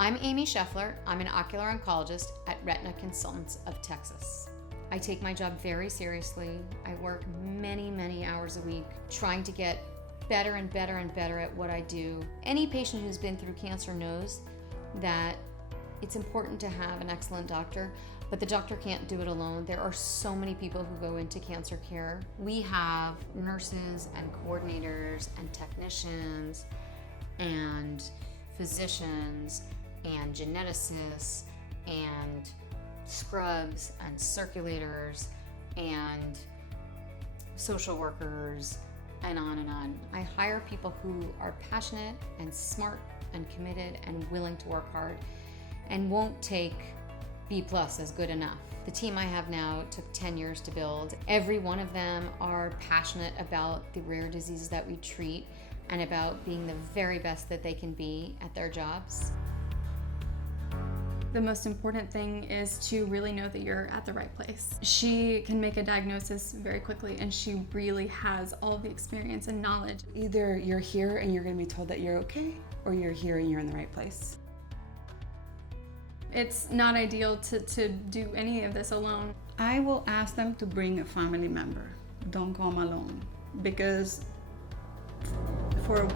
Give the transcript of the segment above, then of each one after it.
I'm Amy Schefler. I'm an ocular oncologist at Retina Consultants of Texas. I take my job very seriously. I work many hours a week trying to get better and better and better at what I do. Any patient who's been through cancer knows that it's important to have an excellent doctor, but the doctor can't do it alone. There are so many people who go into cancer care. We have nurses and coordinators and technicians and physicians and geneticists and scrubs and circulators and social workers and on and on. I hire people who are passionate and smart and committed and willing to work hard and won't take B+ as good enough. The team I have now took 10 years to build. Every one of them are passionate about the rare diseases that we treat and about being the very best that they can be at their jobs. The most important thing is to really know that you're at the right place. She can make a diagnosis very quickly, and she really has all of the experience and knowledge. Either you're here and you're going to be told that you're okay, or you're here and you're in the right place. It's not ideal to do any of this alone. I will ask them to bring a family member. Don't come alone, because for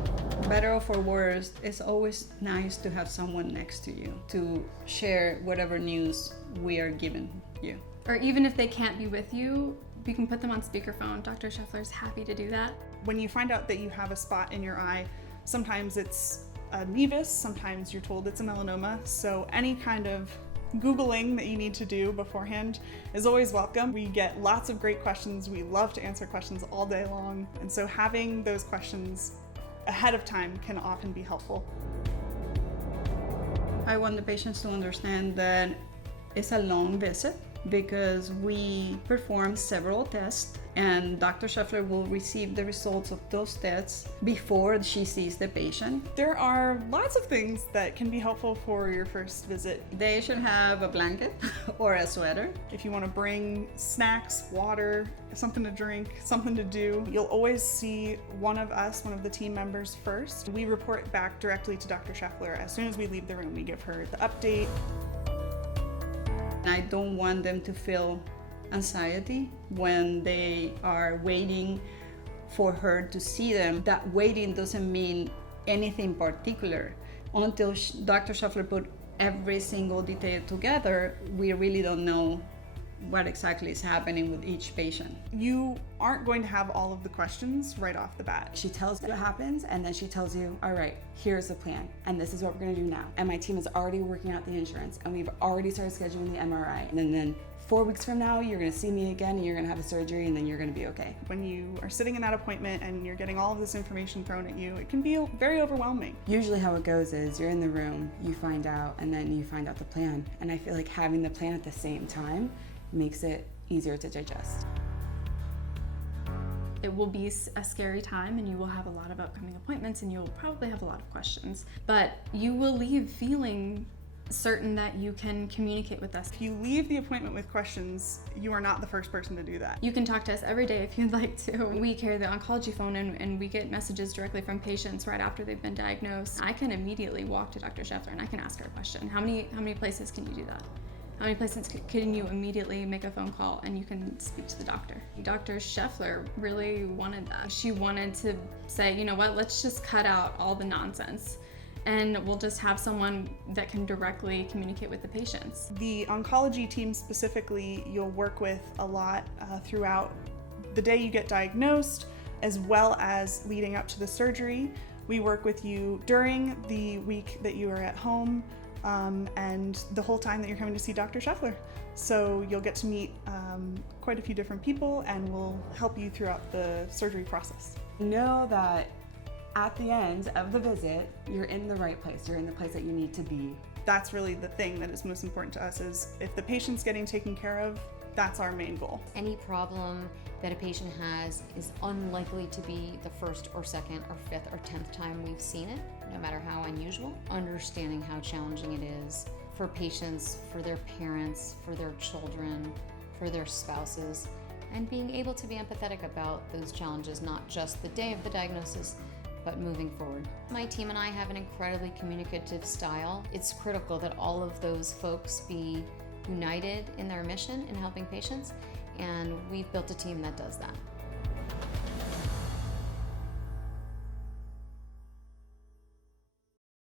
better or for worse, it's always nice to have someone next to you to share whatever news we are giving you. Or even if they can't be with you, you can put them on speakerphone. Dr. Schefler is happy to do that. When you find out that you have a spot in your eye, sometimes it's a nevus, sometimes you're told it's a melanoma, so any kind of Googling that you need to do beforehand is always welcome. We get lots of great questions. We love to answer questions all day long, and so having those questions ahead of time can often be helpful. I want the patients to understand that it's a long visit because we perform several tests, and Dr. Schefler will receive the results of those tests before she sees the patient. There are lots of things that can be helpful for your first visit. They should have a blanket or a sweater. If you want to bring snacks, water, something to drink, something to do, you'll always see one of us, one of the team members first. We report back directly to Dr. Schefler. As soon as we leave the room, we give her the update. I don't want them to feel anxiety when they are waiting for her to see them. That waiting doesn't mean anything particular. Until Dr. Schefler put every single detail together, we really don't know what exactly is happening with each patient. You aren't going to have all of the questions right off the bat. She tells you what happens, and then she tells you, all right, here's the plan, and this is what we're gonna do now. And my team is already working out the insurance, and we've already started scheduling the MRI. And then 4 weeks from now, you're gonna see me again, and you're gonna have a surgery, and then you're gonna be okay. When you are sitting in that appointment and you're getting all of this information thrown at you, it can be very overwhelming. Usually how it goes is you're in the room, you find out, and then you find out the plan. And I feel like having the plan at the same time makes it easier to digest. It will be a scary time, and you will have a lot of upcoming appointments, and you'll probably have a lot of questions, but you will leave feeling certain that you can communicate with us. If you leave the appointment with questions, you are not the first person to do that. You can talk to us every day if you'd like to. We carry the oncology phone, and we get messages directly from patients right after they've been diagnosed. I can immediately walk to Dr. Schefler and I can ask her a question. How many places can you do that? How many places can you immediately make a phone call and you can speak to the doctor? Dr. Schefler really wanted that. She wanted to say, you know what, let's just cut out all the nonsense, and we'll just have someone that can directly communicate with the patients. The oncology team specifically, you'll work with a lot throughout the day you get diagnosed, as well as leading up to the surgery. We work with you during the week that you are at home, and the whole time that you're coming to see Dr. Schefler. So you'll get to meet quite a few different people, and we'll help you throughout the surgery process. Know that at the end of the visit, you're in the right place. You're in the place that you need to be. That's really the thing that is most important to us, is if the patient's getting taken care of, that's our main goal. Any problem that a patient has is unlikely to be the first or second or fifth or 10th time we've seen it, no matter how unusual. Understanding how challenging it is for patients, for their parents, for their children, for their spouses, and being able to be empathetic about those challenges, not just the day of the diagnosis, but moving forward. My team and I have an incredibly communicative style. It's critical that all of those folks be united in their mission in helping patients, and we've built a team that does that.